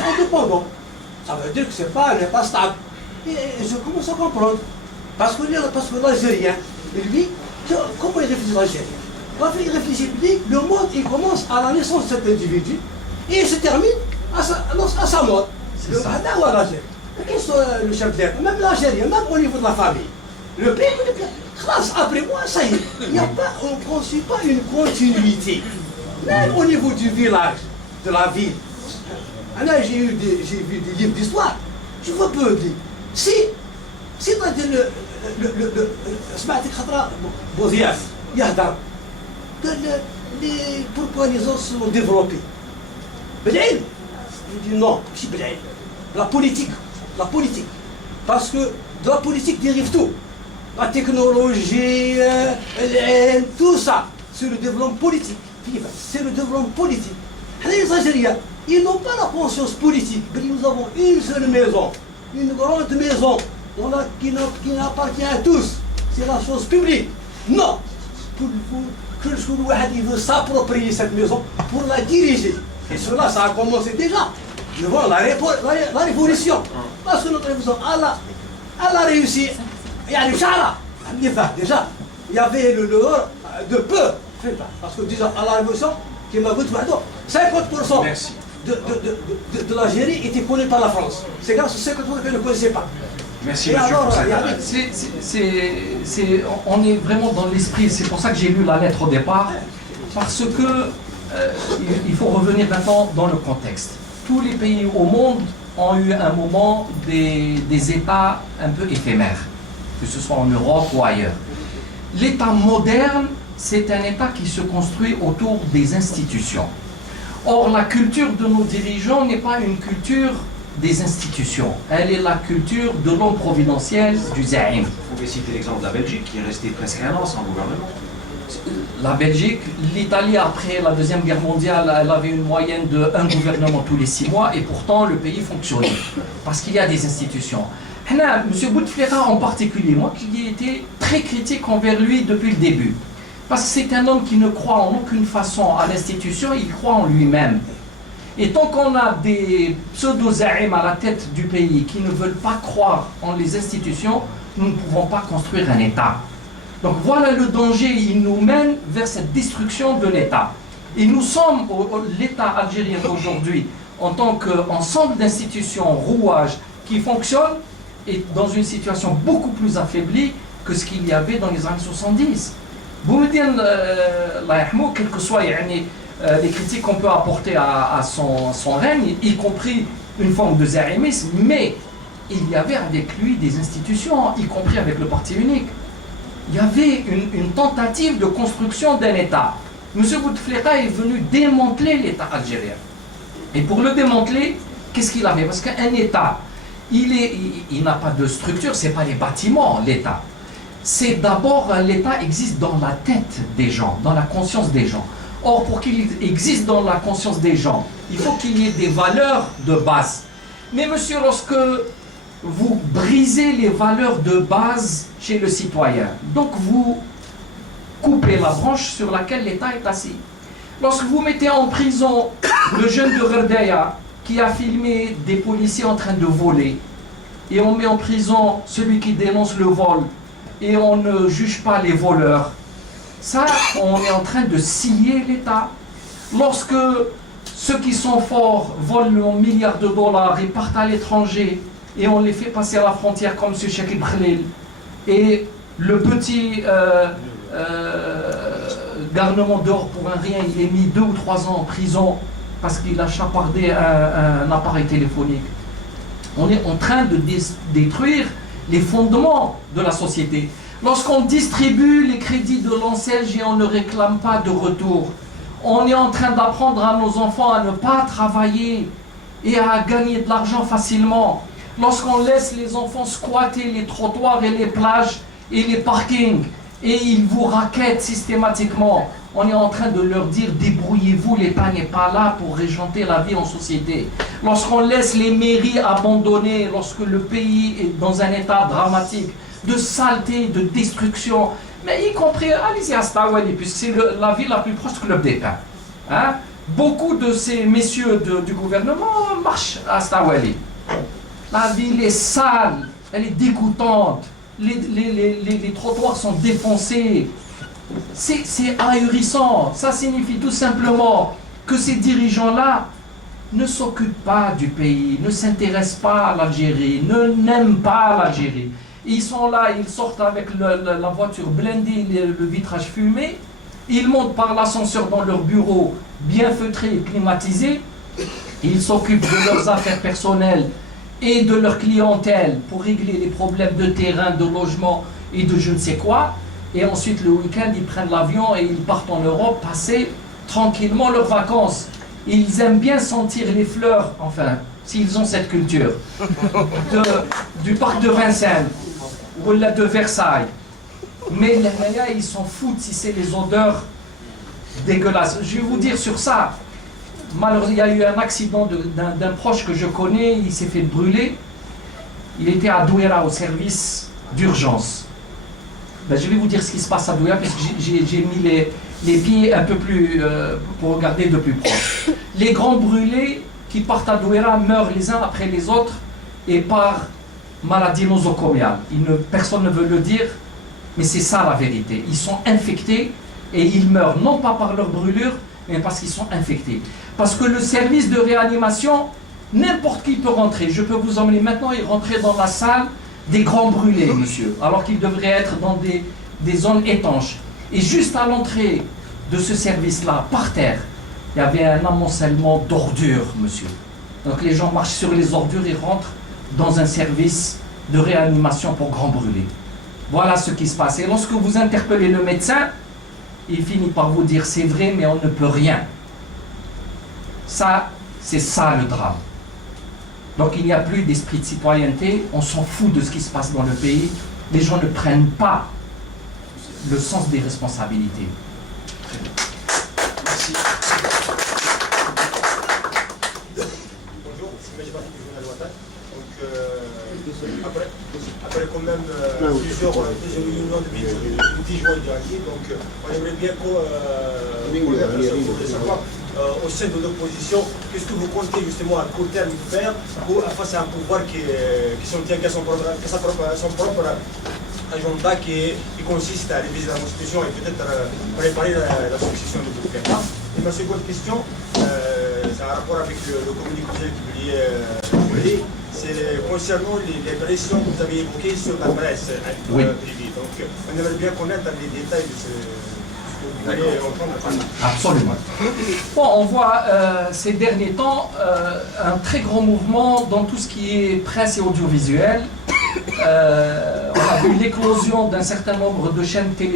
indépendant. Ça veut dire que c'est pas, n'est pas stable. Et je commence à comprendre. Parce que l'Algérien, lui, comment il réfléchit l'Algérien? Il réfléchit, lui, le monde, il commence à la naissance de cet individu et il se termine à sa mort. C'est ça. Quel soit le chef d'État, même l'Algérien, même au niveau de la famille. Le pays, après moi, ça y est, il n'y a pas, on ne construit pas une continuité. Même au niveau du village, de la ville. J'ai vu des livres d'histoire, je vois peu dire. Si سمعتك خطرة بوزياف يهدر pourquoi les autres sont développés بالعلم. Je dis non, ماشي بالعلم. La politique. Parce que de la politique dérive tout. La technologie, tout ça, c'est le développement politique. C'est le développement politique. Les Algériens, ils n'ont pas la conscience politique. Nous avons une seule maison, une grande maison qui appartient à tous. C'est la chose publique. Non. Il veut s'approprier cette maison pour la diriger. Et cela, ça a commencé déjà devant la révolution. Parce que notre révolution, elle a réussi. Déjà, il y avait le dehors de peu. Parce que déjà, à la révolution, qui m'a dit 50% de l'Algérie était connu par la France. C'est grâce aux 50% qu'elle ne connaissait pas. Merci, monsieur. On est vraiment dans l'esprit, c'est pour ça que j'ai lu la lettre au départ, parce que il faut revenir maintenant dans le contexte. Tous les pays au monde ont eu un moment des États un peu éphémères, que ce soit en Europe ou ailleurs. L'État moderne, c'est un État qui se construit autour des institutions. Or, la culture de nos dirigeants n'est pas une culture des institutions. Elle est la culture de l'homme providentiel, du Zaïm. Vous pouvez citer l'exemple de la Belgique qui est restée presque un an sans gouvernement. La Belgique, l'Italie, après la Deuxième Guerre mondiale, elle avait une moyenne de un gouvernement tous les 6 mois et pourtant le pays fonctionnait parce qu'il y a des institutions. M. Bouteflika en particulier, moi qui ai été très critique envers lui depuis le début, parce que c'est un homme qui ne croit en aucune façon à l'institution, il croit en lui-même. Et tant qu'on a des pseudo-zaïms à la tête du pays qui ne veulent pas croire en les institutions, nous ne pouvons pas construire un État. Donc voilà le danger, il nous mène vers cette destruction de l'État. Et nous sommes, l'État algérien aujourd'hui, en tant qu'ensemble d'institutions, rouages, qui fonctionnent, et dans une situation beaucoup plus affaiblie que ce qu'il y avait dans les années 70. Boumediene, quelles que soient les critiques qu'on peut apporter à son règne, y compris une forme de zaïmisme, mais il y avait avec lui des institutions, y compris avec le parti unique. Il y avait une tentative de construction d'un État. M. Bouteflika est venu démanteler l'État algérien. Et pour le démanteler, qu'est-ce qu'il avait? Parce qu'un État, il n'a pas de structure, ce n'est pas les bâtiments, l'État. C'est d'abord, l'État existe dans la tête des gens, dans la conscience des gens. Or, pour qu'il existe dans la conscience des gens, il faut qu'il y ait des valeurs de base. Mais monsieur, lorsque vous brisez les valeurs de base chez le citoyen, donc vous coupez la branche sur laquelle l'État est assis. Lorsque vous mettez en prison le jeune de Gherdeia qui a filmé des policiers en train de voler, et on met en prison celui qui dénonce le vol, et on ne juge pas les voleurs, ça, on est en train de scier l'État. Lorsque ceux qui sont forts volent un milliard de dollars et partent à l'étranger, et on les fait passer à la frontière comme M. Chakib Khalil, et le petit garnement d'or pour un rien, il est mis 2 ou 3 ans en prison parce qu'il a chapardé un appareil téléphonique. On est en train de détruire les fondements de la société. Lorsqu'on distribue les crédits de l'ANSELGE et on ne réclame pas de retour, on est en train d'apprendre à nos enfants à ne pas travailler et à gagner de l'argent facilement. Lorsqu'on laisse les enfants squatter les trottoirs et les plages et les parkings et ils vous raquettent systématiquement, on est en train de leur dire débrouillez-vous, l'État n'est pas là pour régenter la vie en société. Lorsqu'on laisse les mairies abandonnées, lorsque le pays est dans un état dramatique de saleté, de destruction, mais y compris, allez-y à Stawali, puisque c'est la ville la plus proche du Club des Pins. Hein? Beaucoup de ces messieurs du gouvernement marchent à Stawali. La ville est sale, elle est dégoûtante, les trottoirs sont défoncés. C'est ahurissant. Ça signifie tout simplement que ces dirigeants-là ne s'occupent pas du pays, ne s'intéressent pas à l'Algérie, n'aiment pas l'Algérie. Ils sont là, ils sortent avec la voiture blindée, le vitrage fumé, ils montent par l'ascenseur dans leur bureau bien feutré et climatisé, ils s'occupent de leurs affaires personnelles et de leur clientèle pour régler les problèmes de terrain, de logement et de je ne sais quoi. Et ensuite, le week-end, ils prennent l'avion et ils partent en Europe passer tranquillement leurs vacances. Ils aiment bien sentir les fleurs, enfin, s'ils ont cette culture, du parc de Vincennes ou de Versailles. Mais là, ils s'en foutent si c'est les odeurs dégueulasses. Je vais vous dire sur ça, malheureusement, il y a eu un accident d'un proche que je connais, il s'est fait brûler. Il était à Douéra au service d'urgence. Ben, je vais vous dire ce qui se passe à Douéra, parce que j'ai mis les pieds un peu plus pour regarder de plus proche. Les grands brûlés qui partent à Douéra meurent les uns après les autres et par maladie nosocomiale. Personne ne veut le dire, mais c'est ça la vérité. Ils sont infectés et ils meurent non pas par leur brûlure, mais parce qu'ils sont infectés. Parce que le service de réanimation, n'importe qui peut rentrer. Je peux vous emmener maintenant et rentrer dans la salle des grands brûlés, monsieur, alors qu'ils devraient être dans des zones étanches. Et juste à l'entrée de ce service-là, par terre, il y avait un amoncellement d'ordures, monsieur. Donc les gens marchent sur les ordures et rentrent dans un service de réanimation pour grands brûlés. Voilà ce qui se passe. Et lorsque vous interpellez le médecin, il finit par vous dire c'est vrai, mais on ne peut rien. Ça, c'est ça le drame. Donc il n'y a plus d'esprit de citoyenneté, on s'en fout de ce qui se passe dans le pays. Les gens ne prennent pas le sens des responsabilités. Merci. Bonjour, c'est Majid Bati du journal Ouattara. Donc, après quand même plusieurs réunions depuis le 10 juin dernier, donc on aimerait bien savoir au sein de l'opposition, qu'est-ce que vous comptez justement à court terme faire face à un pouvoir qui s'en tient qu'à son propre agenda qui consiste à réviser la Constitution et peut-être préparer la succession du gouvernement. Et ma seconde question, c'est un rapport avec le communiqué que vous avez publié aujourd'hui, c'est concernant les pressions que vous avez évoquées sur la presse privée. Donc on aimerait bien connaître les détails de ce que vous voulez entendre. Absolument. Bon, on voit ces derniers temps un très grand mouvement dans tout ce qui est presse et audiovisuel. On a vu l'éclosion d'un certain nombre de chaînes télé